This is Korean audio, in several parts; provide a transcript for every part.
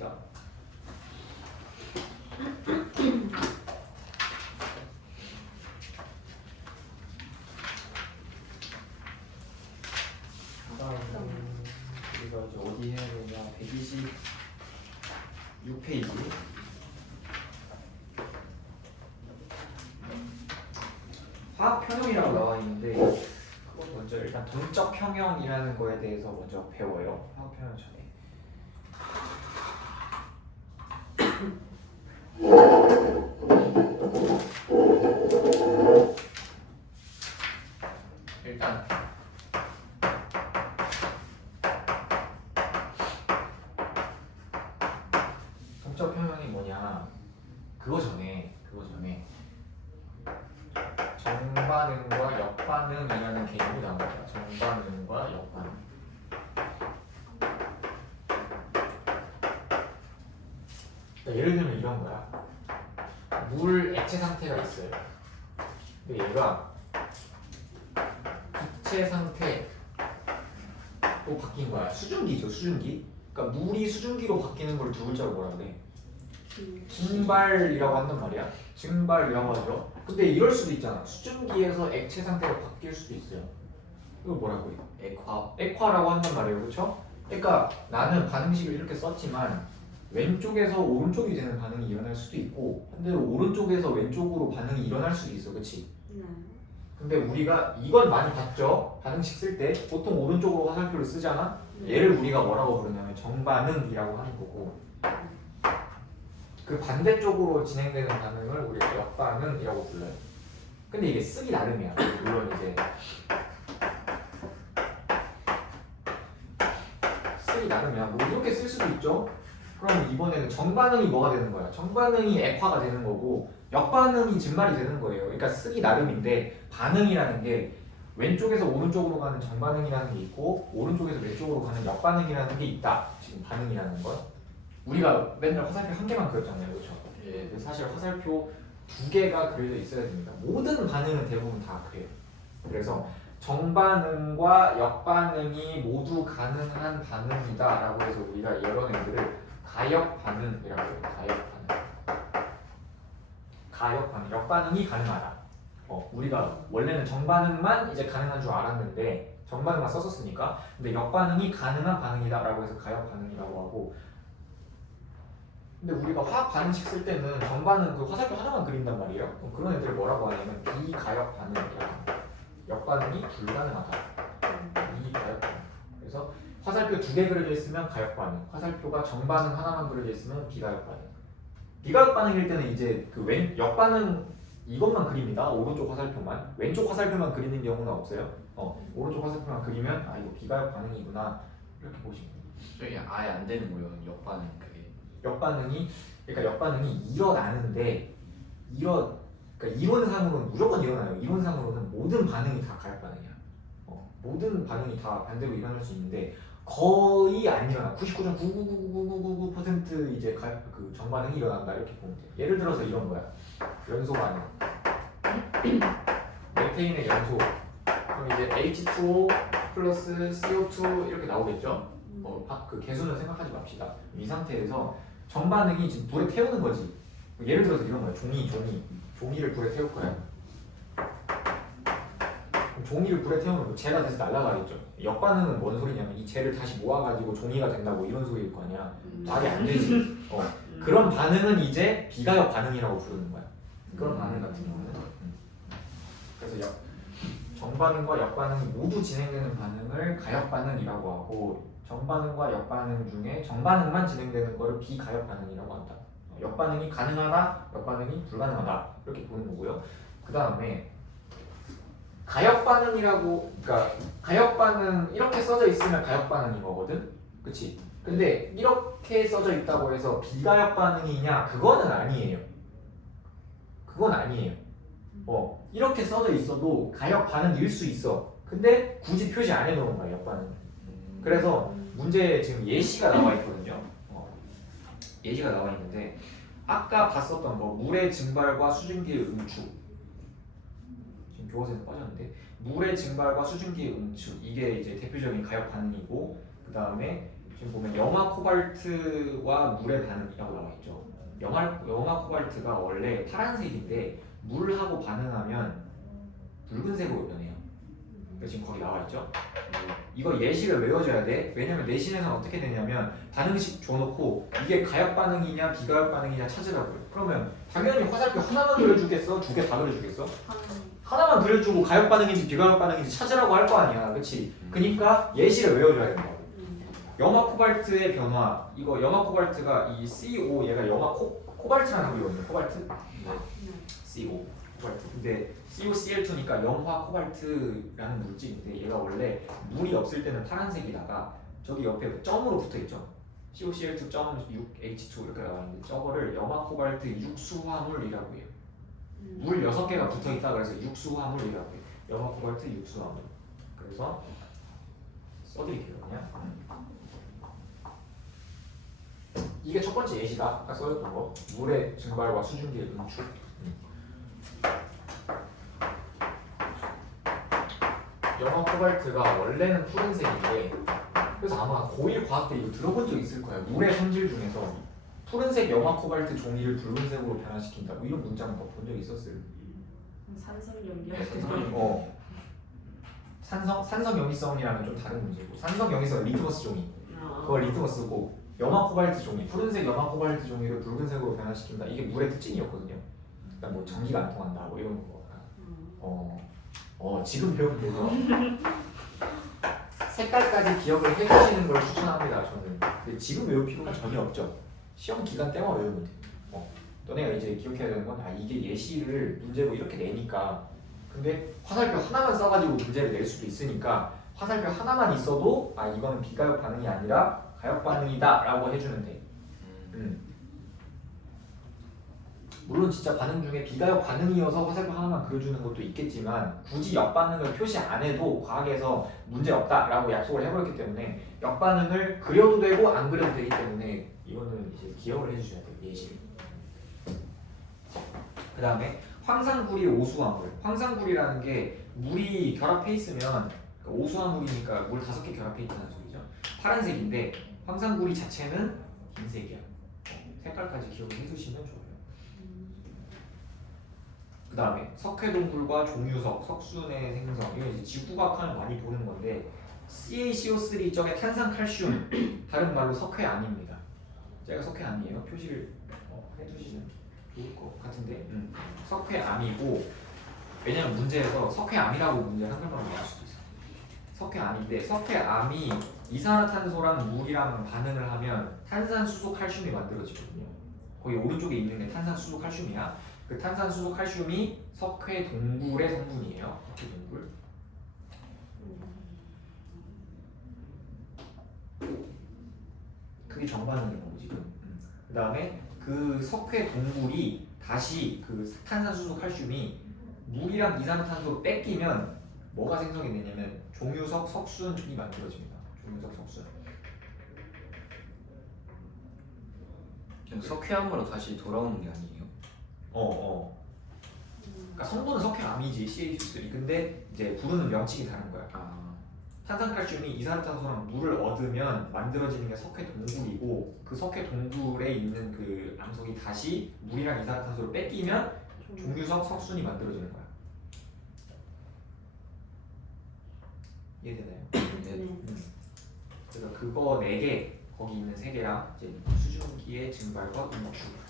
봅시다. 우리가 이제 어디 해야 되냐? 126페이지. 화학 평형이라고 나와 있는데 그거 먼저 일단 동적 평형이라는 거에 대해서 먼저 배워요. 화학 평형 전에. 일단 동적 평형이 뭐냐? 그거 전에 정반응과 역반응이라는 개념이 나옵니다. 정반응과 역반응. 예를 들면 이런 거야. 물 액체 상태가 있어요. 근데 얘가 기체 상태로 바뀐 거야. 수증기죠, 수증기. 그러니까 물이 수증기로 바뀌는 걸 두 글자로 뭐라 그래? 증발이라고 한단 말이야. 증발이라고 하죠. 근데 이럴 수도 있잖아. 수증기에서 액체 상태로 바뀔 수도 있어요. 이거 뭐라고 해요? 액화라고 한단 말이에요. 그렇죠? 그러니까 나는 반응식을 이렇게 썼지만 왼쪽에서 오른쪽이 되는 반응이 일어날 수도 있고 반대로 오른쪽에서 왼쪽으로 반응이 일어날 수도 있어. 그렇지? 근데 우리가 이건 많이 봤죠? 반응식 쓸 때 보통 오른쪽으로 화살표를 쓰잖아? 얘를 우리가 뭐라고 부르냐면 정반응이라고 하는 거고 그 반대쪽으로 진행되는 반응을 우리가 역반응이라고 불러요. 근데 이게 쓰기 나름이야. 물론 이제 쓰기 나름이야. 뭐 이렇게 쓸 수도 있죠. 그럼 이번에는 정반응이 뭐가 되는 거야? 정반응이 액화가 되는 거고 역반응이 증발이 되는 거예요. 그러니까 쓰기 나름인데 반응이라는 게 왼쪽에서 오른쪽으로 가는 정반응이라는 게 있고 오른쪽에서 왼쪽으로 가는 역반응이라는 게 있다. 지금 반응이라는 건 우리가 맨날 화살표 한 개만 그렸잖아요. 그렇죠? 예, 사실 화살표 두 개가 그려져 있어야 됩니다. 모든 반응은 대부분 다 그래요. 그래서 정반응과 역반응이 모두 가능한 반응이다 라고 해서 우리가 이런 애들을 가역 반응이라고 해요. 가역 반응. 역반응이 가능하다. 우리가 원래는 정반응만 이제 가능한 줄 알았는데 정반응만 썼었으니까 근데 역반응이 가능한 반응이다 라고 해서 가역 반응이라고 하고 근데 우리가 화학 반응식 쓸 때는 정반응 그 화살표 하나만 그린단 말이에요. 그런 애들을 뭐라고 하냐면 비가역 반응이라고 합니다. 역반응이 불가능하다. 비가역 반응. 그래서 화살표 두 개 그려져 있으면 가역 반응, 화살표가 정반응 하나만 그려져 있으면 비가역 반응. 비가역 반응일 때는 이제 그 역반응 이것만 그립니다. 오른쪽 화살표만. 왼쪽 화살표만 그리는 경우는 없어요. 오른쪽 화살표만 그리면 아 이거 비가역 반응이구나 이렇게 보시면 돼요. 저희 아예 안 되는 거예요. 역반응 그게. 그러니까 역반응이 일어나는데 그러니까 이론상으로는 무조건 일어나요. 이론상으로는 모든 반응이 다 가역 반응이야. 모든 반응이 다 반대로 일어날 수 있는데 거의 안 일어나. 99.99999% 이제 그 정반응이 일어난다 이렇게 보면 돼. 예를 들어서 이런 거야. 연소 반응. 메테인의 연소. 그럼 이제 H2O 플러스 CO2 이렇게 나오겠죠? 그 개수는 생각하지 맙시다. 이 상태에서 정반응이 지금 불에 태우는 거지. 예를 들어서 이런 거야. 종이를 불에 태울 거야. 종이를 불에 태우면 재가 돼서 날아가겠죠. 역반응은 뭔 소리냐면 이 재를 다시 모아가지고 종이가 된다고 이런 소리일 거 아니야. 말이 안 되지. 그런 반응은 이제 비가역 반응이라고 부르는 거야. 그런 반응 같은 경우는. 그래서 정반응과 역반응이 모두 진행되는 반응을 가역 반응이라고 하고 정반응과 역반응 중에 정반응만 진행되는 거를 비가역 반응이라고 한다. 역반응이 가능하다, 역반응이 불가능하다 이렇게 보는 거고요. 그 다음에 가역 반응이라고, 그러니까 가역 반응 이렇게 써져 있으면 가역 반응인 거거든, 그렇지? 근데 이렇게 써져 있다고 해서 비가역 반응이냐? 그거는 아니에요. 그건 아니에요. 이렇게 써져 있어도 가역 반응일 수 있어. 근데 굳이 표시 안 해놓은 거야, 역반응. 그래서 문제에 지금 예시가 나와 있거든요. 예시가 나와 있는데 아까 봤었던 거 물의 증발과 수증기의 응축. 지금 교과서에서 빠졌는데 물의 증발과 수증기의 응축 이게 이제 대표적인 가역 반응이고 그 다음에 지금 보면 염화 코발트와 물의 반응이라고 나와 있죠. 염화 코발트가 원래 파란색인데 물하고 반응하면 붉은색으로 변해요. 지금 거기 나와 있죠. 이거 예시를 외워줘야 돼. 왜냐면 내신에서는 어떻게 되냐면 반응식 줘놓고 이게 가역 반응이냐 비가역 반응이냐 찾으라고요. 그러면 당연히 화살표 하나만 그려주겠어? 두 개 다 그려주겠어? 하나만 그려주고 가역 반응인지 비가역 반응인지 찾으라고 할 거 아니야, 그렇지? 그러니까 예시를 외워줘야 된다고. 염화 코발트의 변화, 이거 염화 코발트가 이 CO 얘가 염화 코발트라는 놈이거든요. 코발트? CO 코발트. 근데 COCl2니까 염화 코발트라는 물질인데 얘가 원래 물이 없을 때는 파란색이다가 저기 옆에 점으로 붙어 있죠. COCl2.6H2 이렇게 나와 있는데 저거를 염화 코발트 육수화물이라고 해요. 물 6개가 붙어 있다 그래서 육수화물이라고 해요. 염화 코발트 육수화물. 그래서 써드릴게요 그냥. 이게 첫 번째 예시다. 아까 써줬던 거. 물의 증발과 수증기의 응축. 염화 코발트가 원래는 푸른색인데 그래서 아마 고1 과학 때 이거 들어본 적 있을 거예요. 물의 성질 중에서 푸른색 염화 코발트 종이를 붉은색으로 변화시킨다. 뭐 이런 문장 본 적 있었어요. 산성 연기할 산성 용이성이랑은 좀 다른 문제고 산성 용이성 리트머스 종이 그거 리트머스고 염화 코발트 종이 푸른색 염화 코발트 종이를 붉은색으로 변화시킨다. 이게 물의 특징이었거든요. 그러니까 뭐 전기가 안 통한다 뭐 이런 거. 지금 배우면 되죠. 색깔까지 기억을 해주시는 걸 추천합니다. 저는. 근데 지금 외울 필요가 전혀 없죠. 시험 기간 때만 외우면 돼. 너네가 이제 기억해야 되는 건 이게 예시를 문제로 이렇게 내니까 근데 화살표 하나만 써가지고 문제를 낼 수도 있으니까 화살표 하나만 있어도 이거는 비가역 반응이 아니라 가역 반응이다 라고 해주면 돼. 물론 진짜 반응 중에 비가역 반응이어서 화살표 하나만 그려주는 것도 있겠지만 굳이 역반응을 표시 안 해도 과학에서 문제 없다라고 약속을 해버렸기 때문에 역반응을 그려도 되고 안 그려도 되기 때문에 이거는 이제 기억을 해주셔야 돼요. 예시를. 그 다음에 황산구리 오수화물. 황산구리라는 게 물이 결합해 있으면 오수화물이니까 물 5개 결합해 있다는 소리죠. 파란색인데 황산구리 자체는 흰색이야. 색깔까지 기억을 해두시면 좋아요. 그 다음에 석회동굴과 종유석, 석순의 생성. 이건 이제 지구과학하면 많이 보는 건데 CaCO3 쪽에 탄산칼슘 다른 말로 석회암입니다. 제가 석회암이에요. 표시를 해두시면 좋을 것 같은데 석회암이고 왜냐면 문제에서 석회암이라고 문제를 한글말로 나올 수도 있어. 석회암인데 석회암이 이산화탄소랑 물이랑 반응을 하면 탄산수소칼슘이 만들어지거든요. 거기 오른쪽에 있는 게 탄산수소칼슘이야. 그 탄산수소칼슘이 석회동굴의 성분이에요. 석회동굴. 그게 정반응인 거고 지금. 그 다음에 그 석회동굴이 다시 그 탄산수소칼슘이 물이랑 이산화탄소를 뺏기면 뭐가 생성이 되냐면 종유석 석순이 만들어집니다. 종유석 석순. 석회암으로 다시 돌아오는 게 아니에요? 그러니까 성분은 석회암이지 CaCO3. 근데 이제 부르는 명칭이 다른 거야. 탄산칼슘이 이산화탄소랑 물을 얻으면 만들어지는 게 석회동굴이고 그 석회동굴에 있는 그 암석이 다시 물이랑 이산화탄소를 뺏기면 종유석 석순이 만들어지는 거야. 이해되나요? 그래서 그거 4개 거기 있는 3개랑 이제 수증기의 증발과 응축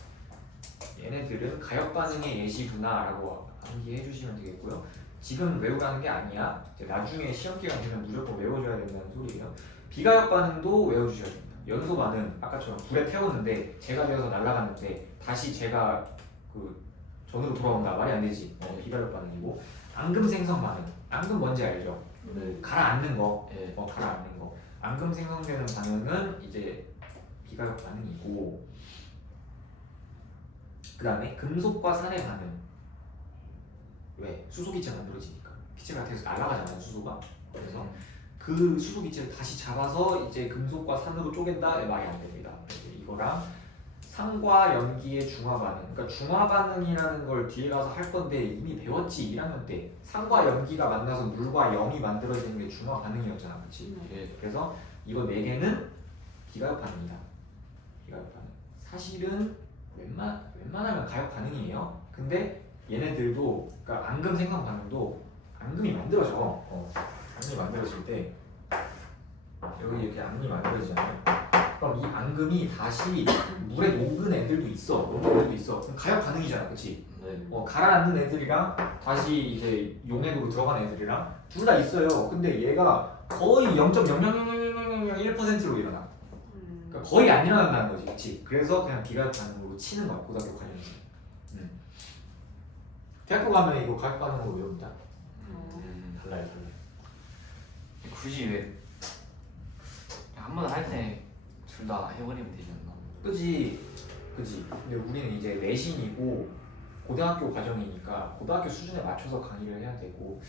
얘네들은 가역 반응의 예시구나라고 암기해 주시면 되겠고요. 지금 외우라는 게 아니야. 이제 나중에 시험 기간 되면 무조건 외워줘야 된다는 소리예요. 비가역 반응도 외워주셔야 됩니다. 연소 반응 아까처럼 불에 태웠는데 재가 되어서 날아갔는데 다시 재가 그 전으로 돌아온다. 말이 안 되지. 비가역 반응이고 앙금 생성 반응. 앙금 뭔지 알죠? 가라앉는 거. 가라앉는 거. 앙금 생성되는 반응은 이제 비가역 반응이고 그 다음에 금속과 산의 반응. 왜? 수소기체 만들어지니까 기체가 계속 날아가잖아요. 수소가. 그래서 그 수소기체를 다시 잡아서 이제 금속과 산으로 쪼갠다. 말이 안 됩니다. 이거랑 산과 연기의 중화 반응. 그러니까 중화 반응이라는 걸 뒤에 가서 할 건데 이미 배웠지 1학년 때. 산과 연기가 만나서 물과 염이 만들어지는 게 중화 반응이었잖아, 그렇지? 그래서 이거 4개는 비가역 반응이다. 비가역 반응. 사실은 웬만하면 가역 반응이에요. 근데 얘네들도 그러니까 앙금 생성 반응도 앙금이 만들어져. 앙금이 만들어질 때 여기 이렇게 앙금이 만들어지잖아요. 그럼 이 앙금이 다시 물에 녹은 애들도 있어. 녹은 애들도 있어. 그럼 가역 반응이잖아, 그렇지? 네. 가라앉는 애들이랑 다시 이제 용액으로 들어간 애들이랑 둘 다 있어요. 근데 얘가 거의 0.0000001%로 일어나. 그러니까 거의 안 일어난다는 거지, 그렇지? 그래서 그냥 비가역 반응으로 치는 거야, 고등학교 과정에서. 대학교 가면 이거 가역 반응으로 외웁니다. 달라요. 굳이 왜 한 번 할 때 둘 다 해버리면 되지 않나? 그지. 근데 우리는 이제 내신이고 고등학교 과정이니까 고등학교 수준에 맞춰서 강의를 해야 되고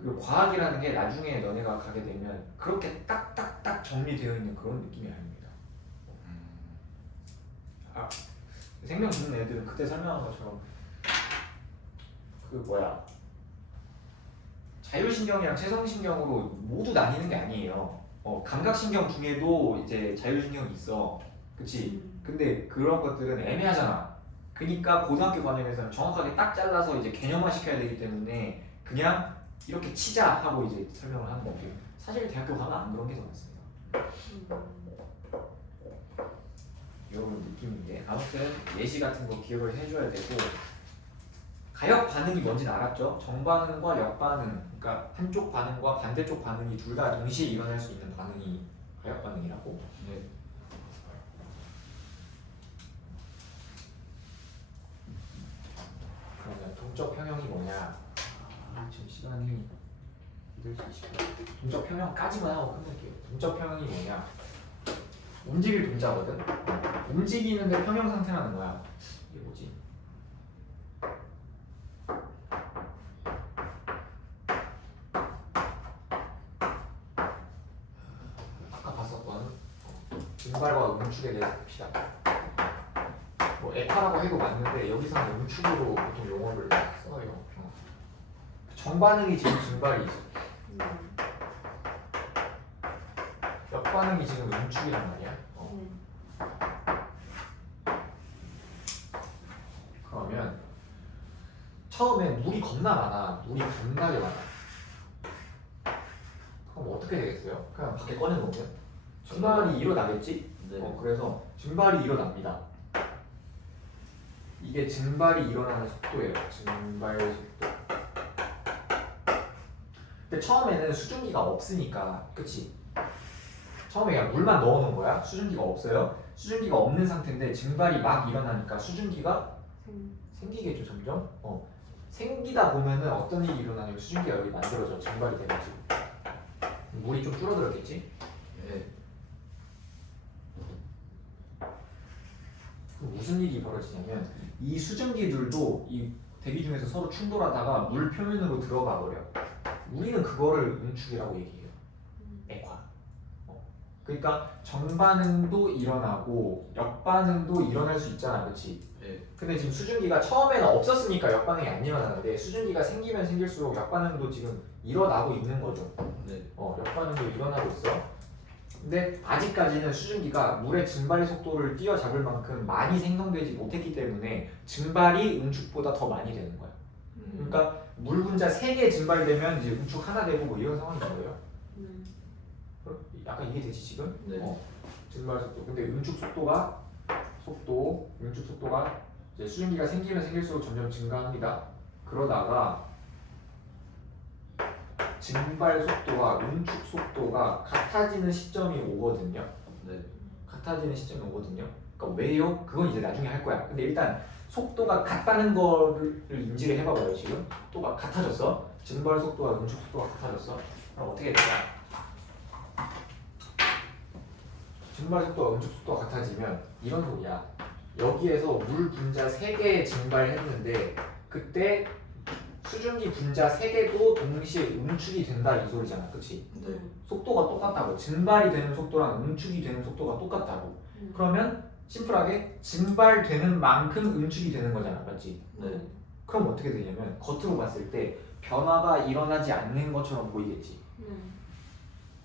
그리고 과학이라는 게 나중에 너네가 가게 되면 그렇게 딱딱딱 정리되어 있는 그런 느낌이 아닙니다. 생명 듣는 애들은 그때 설명한 것처럼 그 뭐야 자율신경이랑 체성신경으로 모두 나뉘는 게 아니에요. 감각신경 중에도 이제 자율신경이 있어. 그치? 근데 그런 것들은 애매하잖아. 그니까 고등학교 과정에서는 정확하게 딱 잘라서 이제 개념화 시켜야 되기 때문에 그냥 이렇게 치자 하고 이제 설명을 하는 거지. 사실 대학교 가면 안 그런 게 더 많습니다. 이런 느낌인데 아무튼 예시 같은 거 기억을 해줘야 되고 가역 반응이 뭔지는 알았죠? 정반응과 역반응, 그러니까 한쪽 반응과 반대쪽 반응이 둘 다 동시에 일어날 수 있는 반응이 가역 반응이라고. 네. 그러면 동적 평형이 뭐냐? 지금 시간이 8시 20분. 동적 평형까지만 하고 끝낼게요. 동적 평형이 뭐냐? 움직일 동자거든. 움직이는데 평형 상태라는 거야. 이게 뭐지? 아까 봤었던 증발과 응축에 대해서 봅시다. 뭐 에타라고 해도 맞는데 여기서는 응축으로 보통 용어를 써요. 정반응이 지금 증발이지. 역반응이 지금 응축이란 말이야. 그러면 처음에 물이 겁나 많아. 물이 겁나게 많아. 그럼 어떻게 되겠어요? 그냥 밖에 꺼내놓으면 증발이 일어나겠지? 네. 그래서 증발이 일어납니다. 이게 증발이 일어나는 속도예요. 증발 속도. 근데 처음에는 수증기가 없으니까, 그치? 처음에 그냥 물만 넣어놓은 거야. 수증기가 없어요. 수증기가 없는 상태인데 증발이 막 일어나니까 수증기가 생기겠죠, 점점. 생기다 보면은 어떤 일이 일어나냐면 수증기가 여기 만들어져. 증발이 돼가지고 물이 좀 줄어들었겠지? 네. 그럼 무슨 일이 벌어지냐면 이 수증기들도 이 대기 중에서 서로 충돌하다가 물 표면으로 들어가 버려. 우리는 그거를 응축이라고 얘기해요. 액화. 그러니까 정반응도 일어나고 역반응도 일어날 수 있잖아, 그렇지? 네. 근데 지금 수증기가 처음에는 없었으니까 역반응이 안 일어나는데 수증기가 생기면 생길수록 역반응도 지금 일어나고 있는 거죠. 네. 역반응도 일어나고 있어. 근데 아직까지는 수증기가 물의 증발 속도를 뛰어잡을 만큼 많이 생성되지 못했기 때문에 증발이 응축보다 더 많이 되는 거야. 그러니까 물 분자 3개 증발되면 이제 응축 하나 되고 뭐 이런 상황인 거예요. 약간 이해되지 지금? 네. 증발 속도. 근데 응축 속도가 이제 수증기가 생기면 생길수록 점점 증가합니다. 그러다가 증발 속도와 응축 속도가 같아지는 시점이 오거든요. 네. 같아지는 시점이 오거든요. 그러니까 왜요? 그건 이제 나중에 할 거야. 근데 일단 속도가 같다는 거를 인지를 해봐봐요. 지금 속도가 같아졌어. 증발 속도와 응축 속도가 같아졌어. 그럼 어떻게 될까? 증발 속도와 응축 속도가 같아지면 이런 소리야. 여기에서 물 분자 3개 증발했는데 그때 수증기 분자 3개도 동시에 응축이 된다 이 소리잖아. 그치? 네. 속도가 똑같다고. 증발이 되는 속도랑 응축이 되는 속도가 똑같다고. 그러면 심플하게 증발되는 만큼 응축이 되는 거잖아. 맞지? 네. 그럼 어떻게 되냐면 겉으로 봤을 때 변화가 일어나지 않는 것처럼 보이겠지.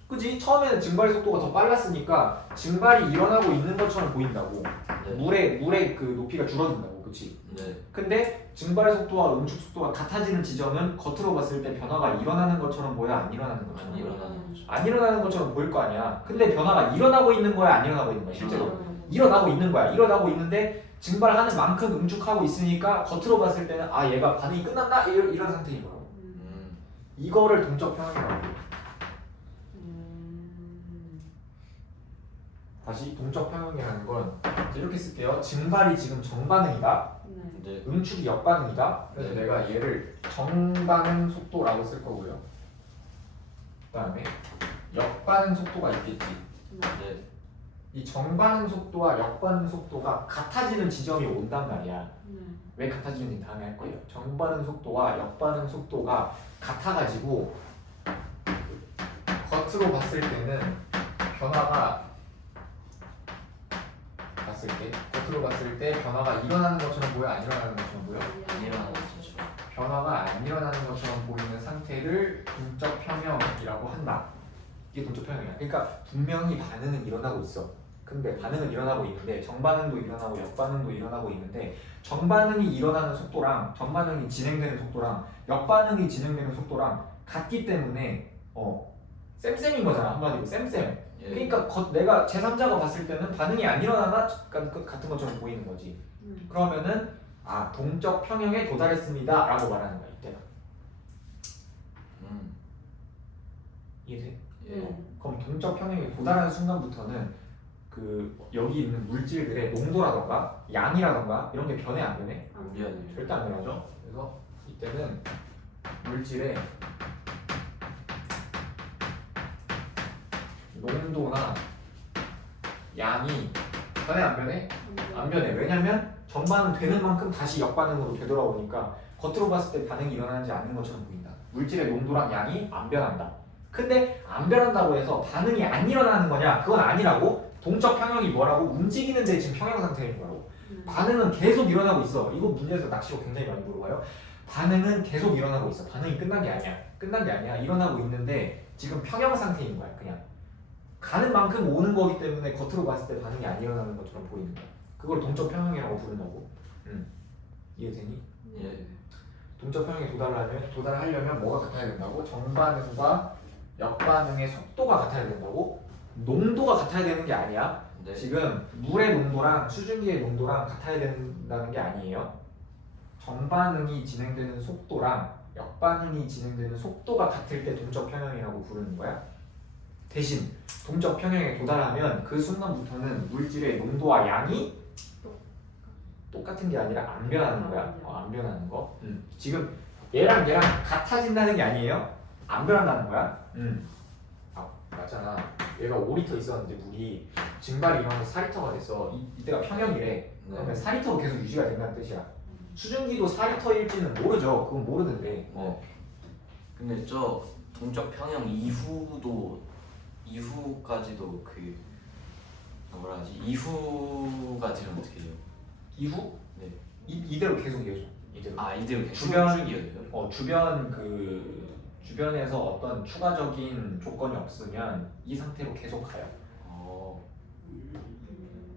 그지? 처음에는 증발 속도가 더 빨랐으니까 증발이 일어나고 있는 것처럼 보인다고. 네. 물의 그 높이가 줄어든다고, 그치? 네. 근데 증발 속도와 응축 속도가 같아지는 지점은 겉으로 봤을 때 변화가 일어나는 것처럼 보여, 안 일어나는 것처럼 안 보여? 일어나는 거죠. 안 일어나는 것처럼 보일 거 아니야. 근데 변화가 일어나고 있는 거야, 안 일어나고 있는 거야, 실제로? 일어나고 있는 거야. 일어나고 있는데 증발하는 만큼 응축하고 있으니까 겉으로 봤을 때는 아 얘가 반응이 끝났나? 이런 상태인 거라고. 이거를 동적 평형이라고 해요. 다시 동적 평형이라는 건 이렇게 쓸게요. 증발이 지금 정반응이다. 네. 응축이 역반응이다. 그래서 네. 내가 얘를 정반응 속도라고 쓸 거고요. 그다음에 역반응 속도가 있겠지. 네. 이 정반응 속도와 역반응 속도가 같아지는 지점이 온단 말이야. 왜 같아지는지 다음에 할 거예요. 정반응 속도와 역반응 속도가 같아가지고 겉으로 봤을 때는 변화가 겉으로 봤을 때 변화가 일어나는 것처럼 보여, 안 일어나는 것처럼 보여? 안 일어나는 거죠. 변화가 안 일어나는 것처럼 보이는 상태를 동적 평형이라고 한다. 이게 동적 평형이야. 그러니까 분명히 반응은 일어나고 있어. 근데 반응은 일어나고 있는데 정반응도 일어나고 역반응도 일어나고 있는데 정반응이 일어나는 속도랑 정반응이 진행되는 속도랑 역반응이 진행되는 속도랑 같기 때문에 쌤쌤인 거잖아. 한마디로 쌤쌤. 예. 그러니까 내가 제3자가 봤을 때는 반응이 안 일어나나 같은 것처럼 보이는 거지. 그러면은 아 동적 평형에 도달했습니다 라고 말하는 거야 이때가. 이해돼? 예. 그럼 동적 평형에 도달하는 순간부터는 그 여기 있는 물질들의 농도라던가 양이라던가 이런 게 변해 안 변해? 미안해. 절대 안 변하죠. 그래서 이때는 물질의 농도나 양이 변해 안 변해? 안 변해. 왜냐면 정반응 되는 만큼 다시 역반응으로 되돌아오니까 겉으로 봤을 때 반응이 일어나지 않는 것처럼 보인다. 물질의 농도랑 양이 안 변한다. 근데 안 변한다고 해서 반응이 안 일어나는 거냐? 그건 아니라고. 동적 평형이 뭐라고? 움직이는데 지금 평형 상태인 거라고. 반응은 계속 일어나고 있어. 이거 문제에서 낚시로 굉장히 많이 물어봐요. 반응은 계속 일어나고 있어. 반응이 끝난 게 아니야. 끝난 게 아니야. 일어나고 있는데 지금 평형 상태인 거야. 그냥 가는 만큼 오는 거기 때문에 겉으로 봤을 때 반응이 안 일어나는 것처럼 보이는 거야. 그걸 동적 평형이라고 부른다고. 이해되니? 예. 동적 평형에 도달하려면 뭐가 같아야 된다고? 정반응과 역반응의 속도가 같아야 된다고? 농도가 같아야 되는 게 아니야. 네. 지금 물의 농도랑 수증기의 농도랑 같아야 된다는 게 아니에요. 정반응이 진행되는 속도랑 역반응이 진행되는 속도가 같을 때 동적 평형이라고 부르는 거야. 대신 동적 평형에 도달하면 그 순간부터는 물질의 농도와 양이 똑같은 게 아니라 안 변하는 거야. 안 변하는 거. 지금 얘랑 같아진다는 게 아니에요. 안 변한다는 거야. 아 맞잖아. 얘가 5리터 있었는데 물이 증발이 일어나서 4리터가 됐어. 이때가 평형이래. 그러면 4리터로 계속 유지가 된다는 뜻이야. 수증기도 4리터일지는 모르죠. 그건 모르는데. 근데 저 동적 평형 이후까지도 그 뭐라 하지? 이후가 되면 어떻게 돼요? 이후? 네. 이대로 계속 이어져. 이대로. 아 이대로 주변- 쭉 이어져요? 주변에서 어떤 추가적인 조건이 없으면 이 상태로 계속 가요.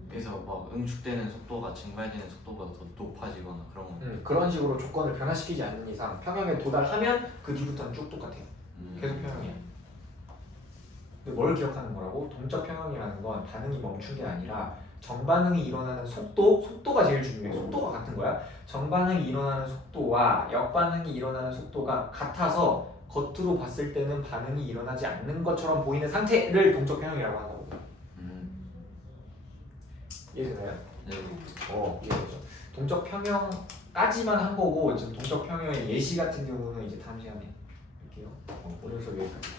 그래서 막 응축되는 속도가 증발되는 속도보다 더 높아지거나 그런 거. 그런 식으로 조건을 변화시키지 않는 이상 평형에 도달하면 그 뒤부터는 쭉 똑같아요. 계속 평형이야. 근데 뭘 기억하는 거라고? 동적 평형이라는 건 반응이 멈춘 게 아니라 정반응이 일어나는 속도가 제일 중요해. 속도가 같은 거야. 정반응이 일어나는 속도와 역반응이 일어나는 속도가 같아서 겉으로 봤을 때는 반응이 일어나지 않는 것처럼 보이는 상태를 동적 평형이라고 한다고. 이해되나요? 네. 이해되죠. 동적 평형까지만 한 거고 지금 동적 평형의 예시 같은 경우는 이제 다음 시간에 할게요. 오늘 수업 여기까지.